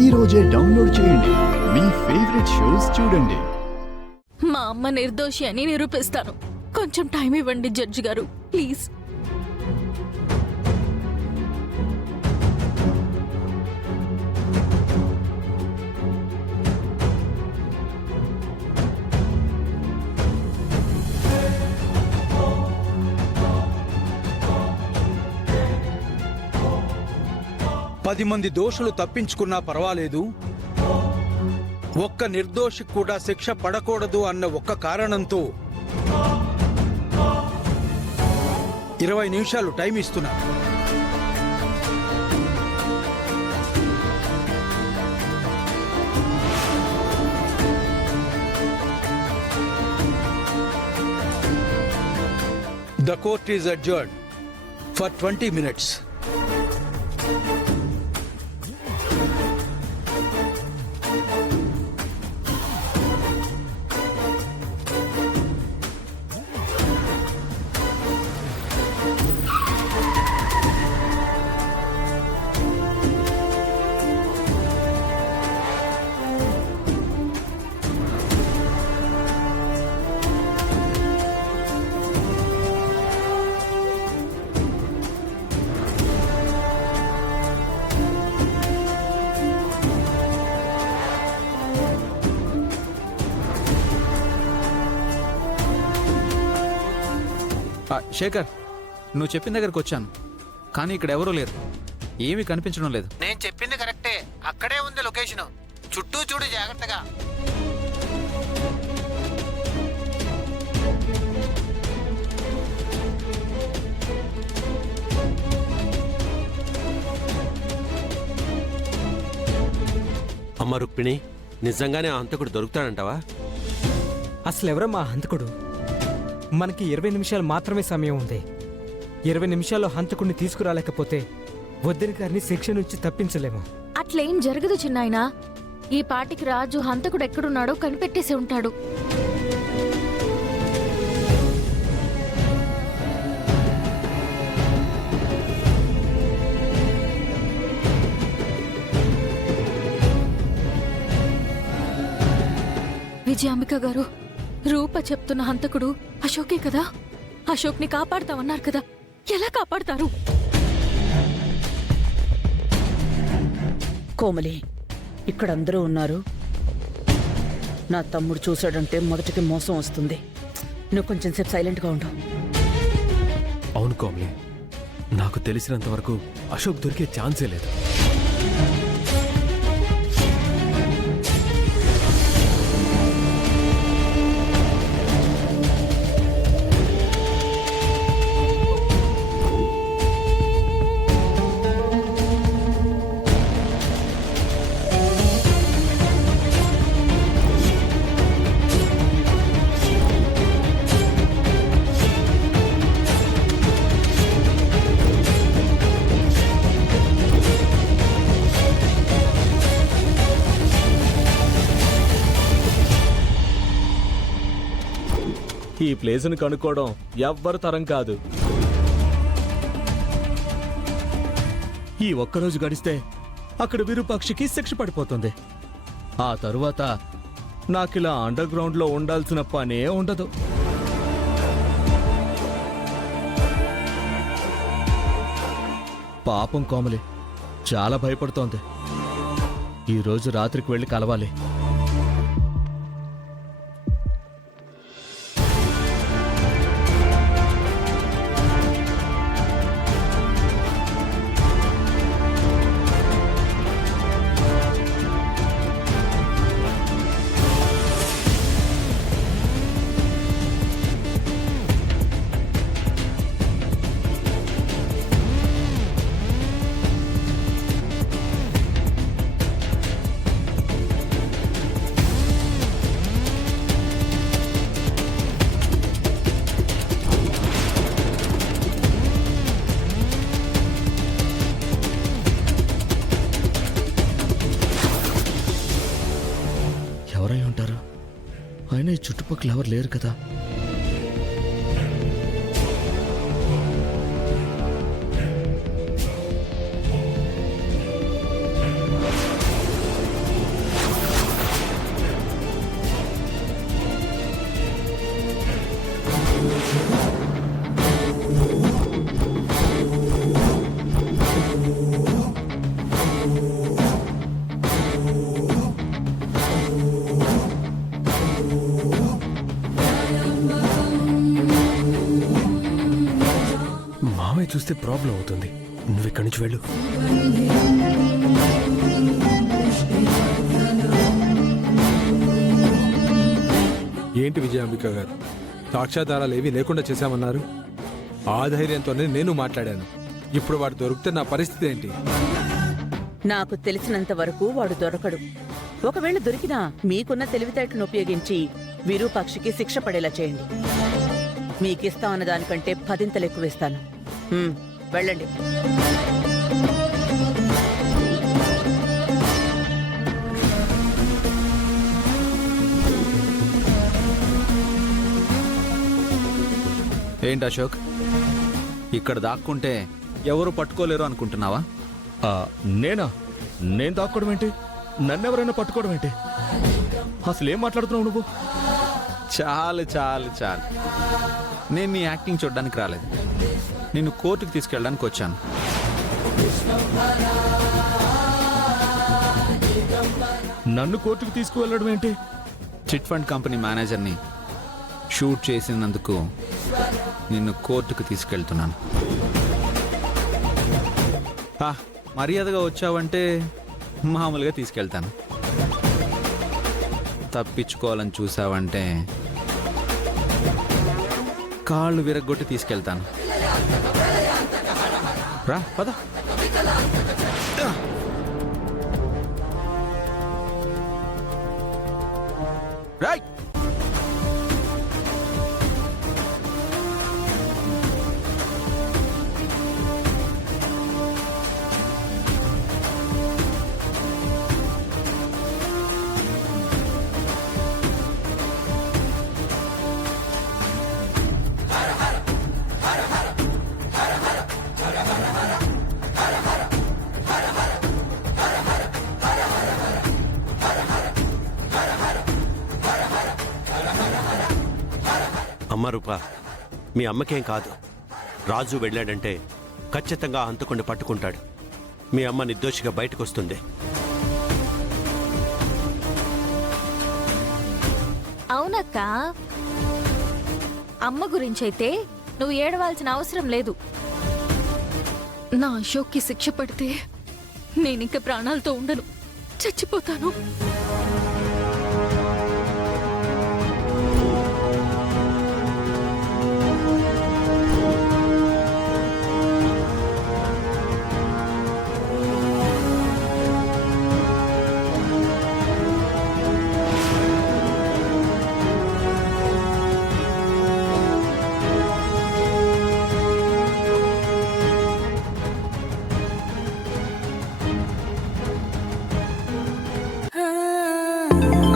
ఈ రోజే డౌన్లోడ్ చేయండి. మీ ఫేవరెట్ షోస్ చూడండి. మా అమ్మ నిర్దోషి అని నిరూపిస్తాను. కొంచెం టైం ఇవ్వండి జడ్జి గారు, ప్లీజ్. పది మంది దోషులు తప్పించుకున్నా పర్వాలేదు, ఒక్క నిర్దోషి కూడా శిక్ష పడకూడదు అన్న ఒక్క కారణంతో 20 నిమిషాలు టైం ఇస్తున్నా. The court is adjourned for 20 minutes. Shekhar, నువ్వు చెప్పిన దగ్గరకు వచ్చాను, కానీ ఇక్కడ ఎవరూ లేరు, ఏమీ కనిపించడం లేదు. నేను చెప్పింది కరెక్టే, అక్కడే ఉంది లొకేషన్. చుట్టూ చూడు జాగ్రత్తగా. అమ్మ రుక్మిణి, నిజంగానే ఆ హంతకుడు దొరుకుతాడంటావా? అసలెవరమ్మా హంతకుడు? మనకి 20 నిమిషాలు మాత్రమే సమయం ఉంది. 20 నిమిషాల్లో హంతకుడిని తీసుకురాలేకపోతే వద్దని గారిని శిక్ష నుంచి తప్పించలేము. అట్లేం జరగదు చిన్నాయనా. ఈ పాటికి రాజు హంతకుడు ఎక్కడున్నాడో కనిపెట్టేసి ఉంటాడు. విజయాంబిక గారు, రూప చెప్తున్న హంతకుడు అశోకే కదా? అశోక్ని కాపాడతామన్నారు కదా, ఎలా కాపాడతారు? కోమలి, ఇక్కడ అందరూ ఉన్నారు. నా తమ్ముడు చూశాడంటే మొదటికి మోసం వస్తుంది. నువ్వు కొంచెం సేపు సైలెంట్గా ఉండు. అవును కోమలి, నాకు తెలిసినంత వరకు అశోక్ దొరికే ఛాన్సే లేదు. ఈ ప్లేస్ను కనుక్కోవడం ఎవ్వరి తరం కాదు. ఈ ఒక్కరోజు గడిస్తే అక్కడ విరూపాక్షికి శిక్ష పడిపోతుంది. ఆ తరువాత నాకిలా అండర్ గ్రౌండ్లో ఉండాల్సిన పనే ఉండదు. పాపం కోమలి చాలా భయపడుతోంది. ఈరోజు రాత్రికి వెళ్ళి కలవాలి. అయినా ఈ చుట్టుపక్కల ఎవరు లేరు కదా. చూస్తే ప్రాబ్లం అవుతుంది. నువ్వు ఇక్కడి నుంచి వెళ్ళు. ఏంటి విజయాంబిక గారు, సాక్ష్యాధారాలు ఏవీ లేకుండా చేశామన్నారు? ఆ ధైర్యంతోనే నేను మాట్లాడాను. ఇప్పుడు వాడు దొరికితే నా పరిస్థితి ఏంటి? నాకు తెలిసినంత వరకు వాడు దొరకడు. ఒకవేళ దొరికినా మీకున్న తెలివితేటలను ఉపయోగించి విరూపాక్షికి శిక్ష పడేలా చేయండి. మీకిస్తామన్న దానికంటే 10 ఎక్కువ ఇస్తాను. వెళ్ళండి. ఏంటి అశోక్, ఇక్కడ దాక్కుంటే ఎవరు పట్టుకోలేరు అనుకుంటున్నావా? నేనా? నేను దాక్కోవడం ఏంటి? నన్నెవరైనా పట్టుకోవడం ఏంటి? అసలు ఏం మాట్లాడుతున్నావు నువ్వు? చాలు చాలు చాలు. నేను నీ యాక్టింగ్ చూడడానికి రాలేదు, నిన్ను కోర్టుకు తీసుకెళ్ళడానికి వచ్చాను. నన్ను కోర్టుకు తీసుకువెళ్ళడం ఏంటి? చిట్ ఫండ్ కంపెనీ మేనేజర్ని షూట్ చేసినందుకు నిన్ను కోర్టుకు తీసుకెళ్తున్నాను. మర్యాదగా వచ్చావంటే మామూలుగా తీసుకెళ్తాను. తప్పించుకోవాలని చూసావంటే కాళ్ళు విరగ్గొట్టి తీసుకెళ్తాను. రా పద. రైట్. అమ్మ రూపా, మీ అమ్మకేం కాదు. రాజు వెళ్ళాడంటే ఖచ్చితంగా హంతకుండా పట్టుకుంటాడు. మీ అమ్మ నిర్దోషిగా బయటకు వస్తుంది. అవునక్క, అమ్మ గురించైతే నువ్వు ఏడవాల్సిన అవసరం లేదు. నా అశోక్కి శిక్ష పడితే నేనింక ప్రాణాలతో ఉండను, చచ్చిపోతాను. ఆ